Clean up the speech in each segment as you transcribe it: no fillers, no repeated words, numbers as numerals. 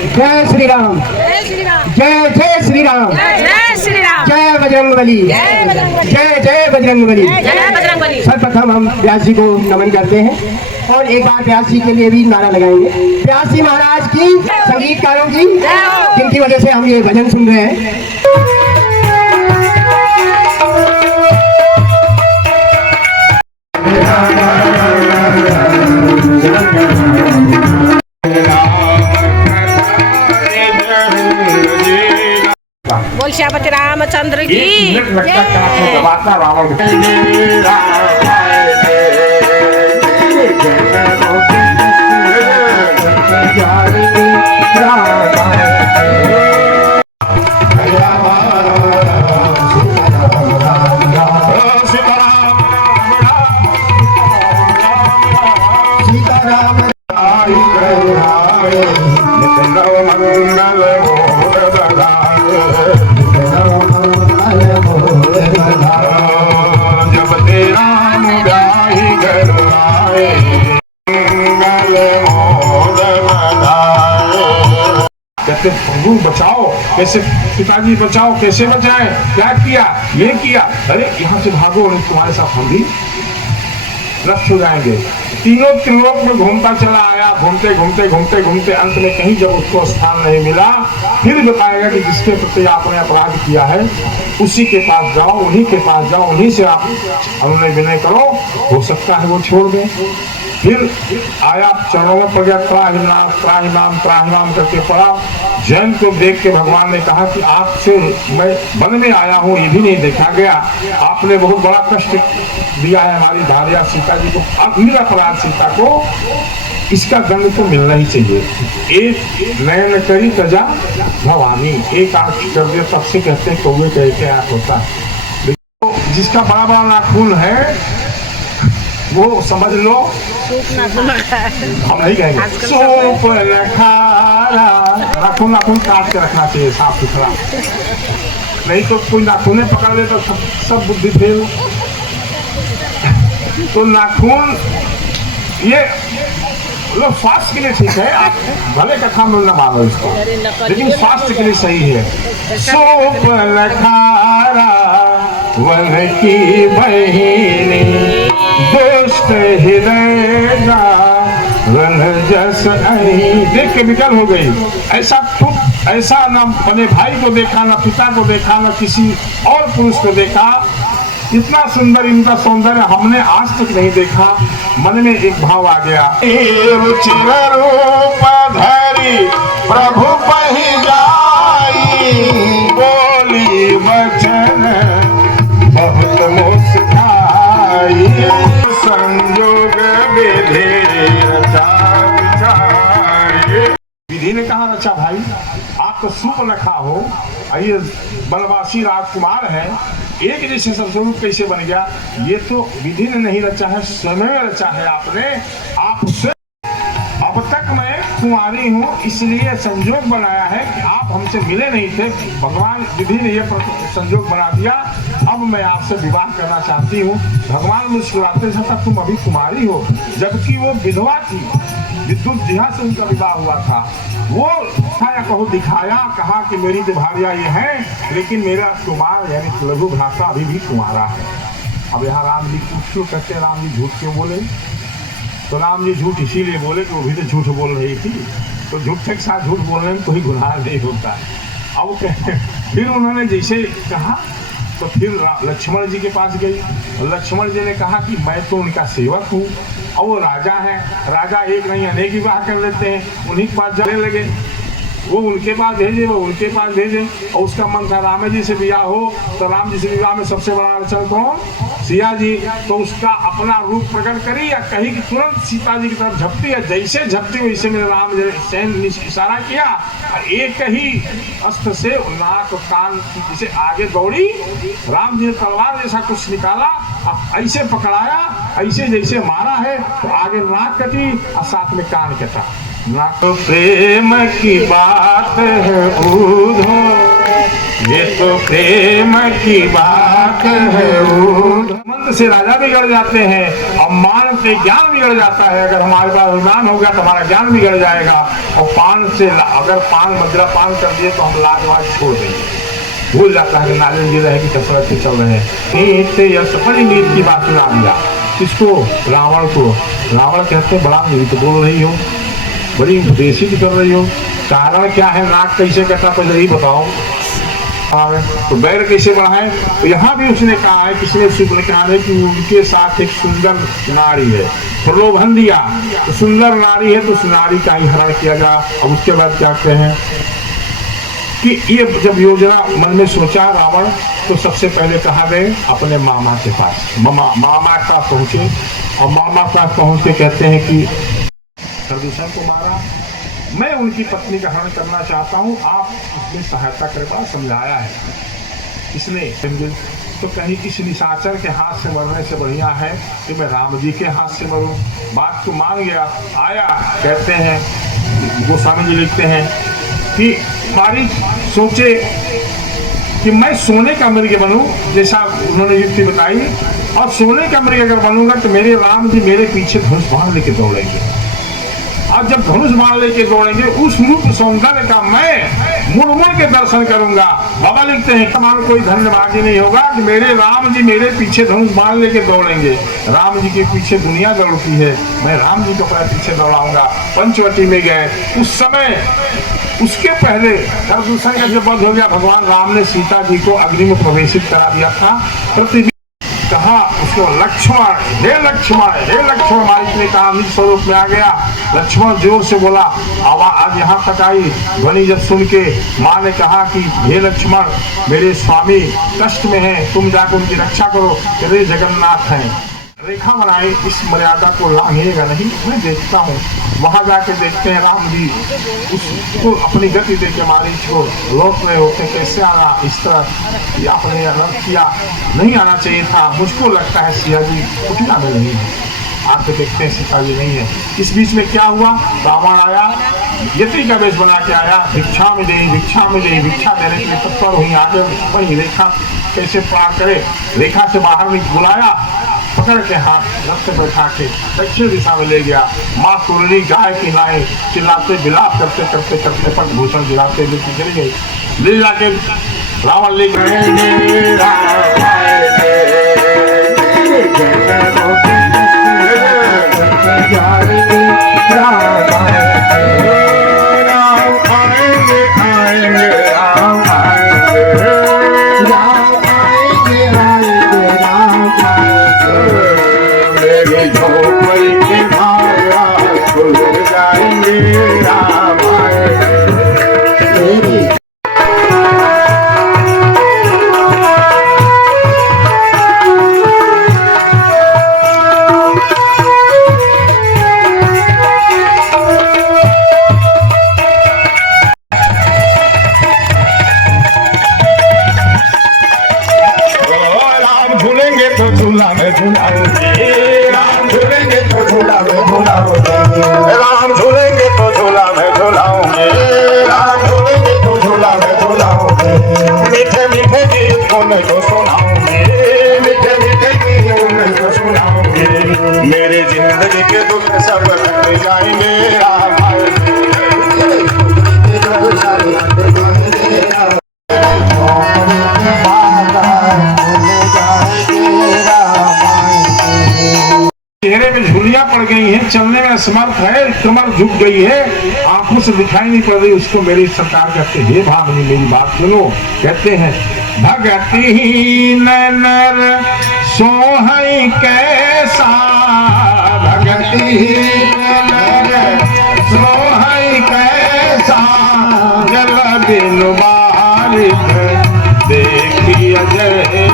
जय श्री राम, जय जय श्री राम, जय बजरंगबली, जय बजरंगबली। सर्वप्रथम हम व्यास जी को नमन करते हैं और एक बार व्यास जी के लिए भी नारा लगाएंगे। व्यास जी महाराज की, संगीतकारों की, जिनकी वजह से हम ये भजन सुन रहे हैं। बोल श्यामति रामचंद्र की कहते प्रभु बचाओ, कैसे पिताजी बचाओ, कैसे बचाएं, क्या किया, ये किया, अरे यहाँ से भागो नहीं तुम्हारे साथ हम भी नष्ट हो जाएंगे। तीनों त्रिलोक में घूमता चला आया, घूमते घूमते घूमते घूमते अंत में कहीं जब उसको स्थान नहीं मिला, फिर बताएगा कि जिसके प्रति आपने अपराध किया है उसी के पास जाओ, उन्हीं के पास जाओ, उन्हीं से आप अनुनय विनय करो, हो सकता है वो छोड़ दें। फिर आया चरणों में पड़ गया, त्राहि नाम त्राहि नाम त्राहि नाम करके पड़ा। जैन को देख के भगवान ने कहा कि आपसे मैं वन में आया हूँ ये भी नहीं देखा गया, आपने बहुत बड़ा कष्ट दिया है हमारी भार्या सीता जी को, अब मेरा अपराध सीता को, इसका दंड तो मिलना ही चाहिए। एक नयन करी प्रजा भवानी, एक आंख कर दे तब से कहते हैं कौवे कहते आंख होता है। जिसका बड़ा बड़ा नाखून है वो समझ लो, हम नहीं कहेंगे सूप लखारा, नाखून नाखून काट के रखना चाहिए साफ सुथरा, नहीं तो कोई नाखून पकड़ ले तो सब बुद्धि फेल। तो नाखून ये लोग स्वास्थ्य के लिए ठीक है, आप भले कथा में न मानो इसको, लेकिन स्वास्थ्य के लिए सही है। सूप लखारा वन की बहिनी, दुष्ट हृदय वन जस देख के विकल हो गई। ऐसा न अपने भाई को देखा, न पिता को देखा, न किसी और पुरुष को देखा, इतना सुंदर इनका सौंदर्य हमने आज तक नहीं देखा। मन में एक भाव आ गया, चिररूप धरी प्रभु पहि जाई, बोली वचन बहुत मुस्काई, संयोग विधि रचा विचारी। विधि ने कहा रचा भाई, आप तो सूप लखा हो, ये बनवासी राजकुमार है, एक जैसे स्वरूप कैसे बन गया? ये तो विधि ने नहीं रचा है, स्वयं रचा है आपने। आपसे अब तक मैं कुंवारी हूँ, इसलिए संजोग बनाया है कि आप हमसे मिले नहीं थे, भगवान विधि ने ये संजोग बना दिया, अब मैं आपसे विवाह करना चाहती हूँ। भगवान मुस्कुराते थे, तुम अभी कुमारी हो, जबकि वो विधवा थी, विद्युत जिहा से उनका विवाह हुआ था। वो छाया कहो दिखाया, कहा कि मेरी भार्या ये है, लेकिन मेरा कुमार यानी लघु भ्राता अभी भी कुमारा है। अब यहाँ राम जी क्यों कहते हैं, राम जी झूठ क्यों बोले? तो राम जी झूठ इसीलिए बोले कि वो भी तो झूठ बोल रही थी, तो झूठ के साथ झूठ बोलने में कोई गुनाह नहीं होता है। अब फिर उन्होंने जैसे कहा तो फिर लक्ष्मण जी के पास गई, लक्ष्मण जी ने कहा कि मैं तो उनका सेवक हूँ और वो राजा है, राजा एक नहीं अनेक विवाह कर लेते हैं, उन्हीं के पास जाने लगे, वो उनके पास भेजे, वो उनके पास भेजे, और उसका मन था राम जी से विवाह हो, तो राम जी से विवाह में सबसे बड़ा अड़चन कौन? सिया जी। तो उसका अपना रूप प्रकट करी या कहीं कि तुरंत सीता जी की तरफ झपटी है, जैसे झपटी वैसे मेरे राम जी इशारा किया, एक ही अस्त्र से नाक कान जिसे आगे दौड़ी, राम जी ने तलवार जैसा कुछ निकाला, ऐसे पकड़ाया, ऐसे जैसे मारा है तो आगे नाक कटी और साथ में कान कटा। नाक प्रेम की बात है बूढ़ो, ये तो प्रेम की बात है बूढ़ो। मंत्र से राजा बिगड़ जाते हैं और मान से ज्ञान बिगड़ जाता है। अगर हमारे पास अभिमान हो गया तो हमारा ज्ञान बिगड़ जाएगा। और पान से अगर पान मदिरा पान कर दिए तो हम लाजवाब छोड़ देंगे, भूल जाता है कि नारियल गिर रहे कि कसरत से चल रहे हैं। यह सफली नीति की बात सुना दिया किसको? रावण को। रावण कहते हैं बड़ा नीति बोल रही हो, बड़ी उपदेशित कर रही हो, कारण क्या है? नाक कैसे कहता पहले यही बताओ। तो बैर कैसे बढ़ाए? तो यहाँ भी उसने कहा है, किसने शुभ ने कहा है कि उनके साथ एक सुंदर नारी है, प्रलोभन दिया तो सुंदर नारी है तो उस नारी का ही हरण किया गया। अब उसके बाद क्या कहते हैं कि ये जब योजना मन में सोचा रावण तो सबसे पहले कहा गए अपने मामा के पास। मामा के पास पहुंचे और मामा के पास पहुंच के कहते हैं कि प्रदूषण को मारा, मैं उनकी पत्नी का हरण करना चाहता हूं, आप उसमें सहायता करें। समझाया है इसने तो कहीं इस निशाचर के हाथ से मरने से बढ़िया है कि मैं राम जी के हाथ से मरूं। बात को मान गया, आया। कहते हैं गोस्वामी जी लिखते हैं कि मारी सोचे कि मैं सोने का मृग बनूं, जैसा उन्होंने युक्ति बताई, और सोने का मृग अगर बनूंगा तो मेरे राम जी मेरे पीछे धनुष बाण लेके दौड़ेंगे, और जब धनुष बाण लेके दौड़ेंगे उस रूप सौंदर्य का मैं मुड़ मुड़ के दर्शन करूंगा। बाबा लिखते हैं कमाल कोई धन्यभागी नहीं होगा कि मेरे राम जी मेरे पीछे धनुष बाण लेके दौड़ेंगे। राम जी के पीछे दुनिया दौड़ती है, मैं राम जी को अपने पीछे दौड़ाऊंगा। पंचवटी में गए, उस समय उसके पहले प्रदूषण का जब बंद हो गया, भगवान राम ने सीता जी को अग्नि में प्रवेशित करा दिया था। पृथ्वी कहा उसको लक्ष्मण, हे लक्ष्मण, हे लक्ष्मण। मालिक ने कहा निज स्वरूप में आ गया। लक्ष्मण जोर से बोला, आवाज यहाँ तक आई। ध्वनि जब सुन के माँ ने कहा कि हे लक्ष्मण मेरे स्वामी कष्ट में हैं, तुम जाकर उनकी रक्षा करो, मेरे जगन्नाथ हैं। रेखा बनाए, इस मर्यादा को लांघेगा नहीं। मैं देखता हूँ, वहां जाके देखते हैं राम जी उसको अपनी गति दे के मारीच को लौट रहे होते। कैसे आना इस तरह या आपने अनर्थ किया, नहीं आना चाहिए था। मुझको लगता है सिया जी कुटिया में नहीं है, आप तो देखते हैं सीता जी नहीं है। इस बीच में क्या हुआ? रावण आया, यति का वेश बना के आया, भिक्षा में दे, भिक्षा में दे, भिक्षा देने के लिए तत्पर हुई। आगे वही रेखा कैसे पार करे, रेखा से बाहर बुलाया, पकड़ के हाथ रथ से बैठा के दक्षिण दिशा में ले गया। माँ सुरनी गाय की नाई चिल्लाते विलाप करते करते करते पट भूषण गिराते लेके गिर गई। ले जाके रावण ले मेरे जिंदगी के दुख सब कट जाएंगे। चेहरे में झुर्रियां पड़ गई हैं, चलने में असमर्थ है, कमर झुक गई है, आंखों से दिखाई नहीं पड़ रही। उसको मेरी सरकार कहते हे भागनी मेरी बात सुनो। कहते हैं भगती नर सोहई कैसा, भगती नर सोहई कैसा, जल बिन बारिक देखी अजय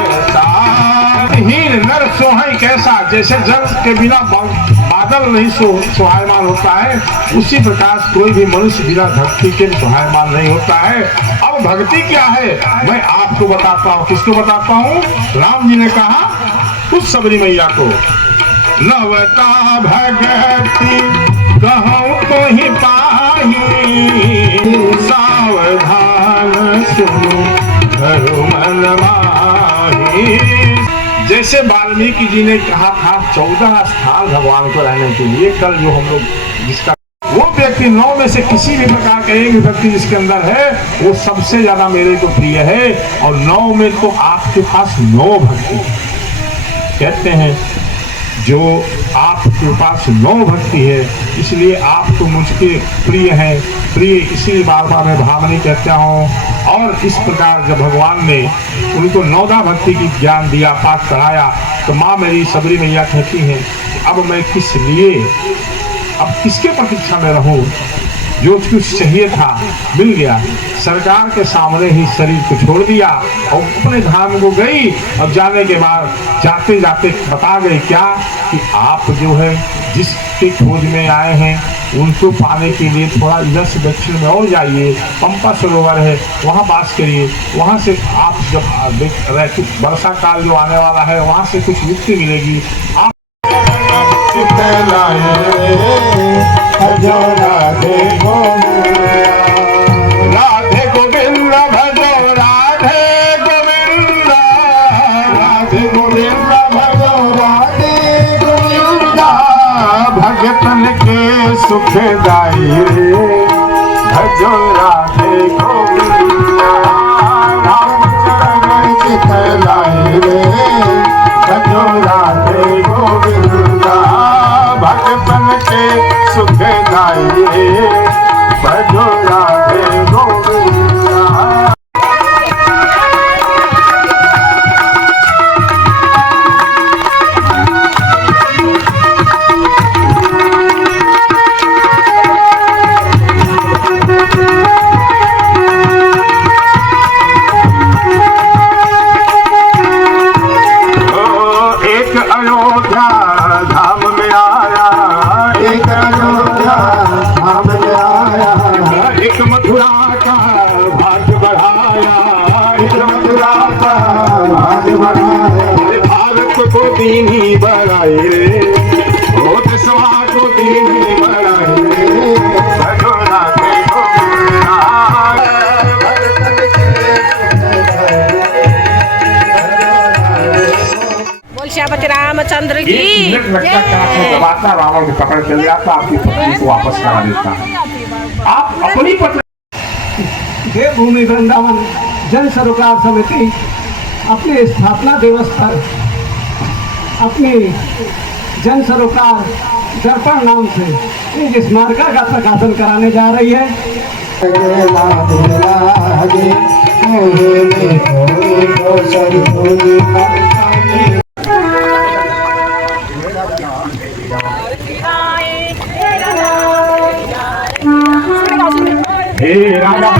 नर सोहई कैसा। जैसे जल के बिना बादल नहीं सोहायमान होता है, उसी प्रकार कोई भी मनुष्य बिना भक्ति के सोहायमान नहीं होता है। अब भक्ति क्या है मैं आपको बताता हूँ। किसको बताता हूँ? राम जी ने कहा उस सबरी मैया को, नवता भगति कहूँ तो ही पाही, सावधान सुनो धर्म मन माही। जैसे जैसे वाल्मीकि जी ने कहा था 14 स्थान भगवान को रहने के लिए, कल जो हम लोग जिसका वो व्यक्ति 9 में से किसी भी प्रकार का एक व्यक्ति जिसके अंदर है वो सबसे ज्यादा मेरे को प्रिय है। और 9 में तो आपके पास 9 भक्ति कहते हैं, जो आपके पास 9 भक्ति है, इसलिए आप तो मुझके प्रिय हैं। प्रिय इसी बार बार मैं भावनी कहता हूँ। और इस प्रकार जब भगवान ने उनको 9 भक्ति की ज्ञान दिया, पाठ कराया, तो माँ मेरी सबरी मैया कहती हैं अब मैं किस लिए, अब किसके प्रतीक्षा में रहूं, जो कुछ चाहिए था मिल गया। सरकार के सामने ही शरीर को छोड़ दिया और अपने धाम को गई। और जाने के बाद जाते जाते बता गए क्या कि आप जो है जिसके खोज में आए हैं उनको पाने के लिए थोड़ा इधर से दक्षिण में और जाइए, पंपा सरोवर है वहाँ वास करिए। वहाँ से आप जब वर्षा काल जो आने वाला है वहाँ से कुछ मुक्ति मिलेगी। आप भजो राधे गोविंद, राधे गोविंद भजो राधे गोविंद, राधे गोविंद भजो राधे गोविंद, भगतन के सुखदाई भजो राधे गोविंद, राम चरण चितलाई भजो राधे गोविंद, भगतन के सुखदाई भजो राधे गोविंद। एक अयोध्या धाम में आया, एक अयोध्या धाम में आया, एक मथुरा का भाग्य बढ़ाया, एक मथुरा का भाग्य बढ़ाया, भारत को दीनी बढ़ाए रे, ओ देशवा को दीनी बढ़ाए रे, भजो राधे गोविंद। बोल श्यामति रामचंद्र की एक मिनट लगता है आपको दबाता, रावण को पकड़ चल जाता, आपकी पत्नी को वापस करा देता। आप अपनी पत्नी देवभूमि वृंदावन जन सरोकार समिति अपने स्थापना दिवस पर अपनी जन सरोकार दर्पण नाम से एक स्मारका का प्रकाशन कराने जा रही है। हे राजा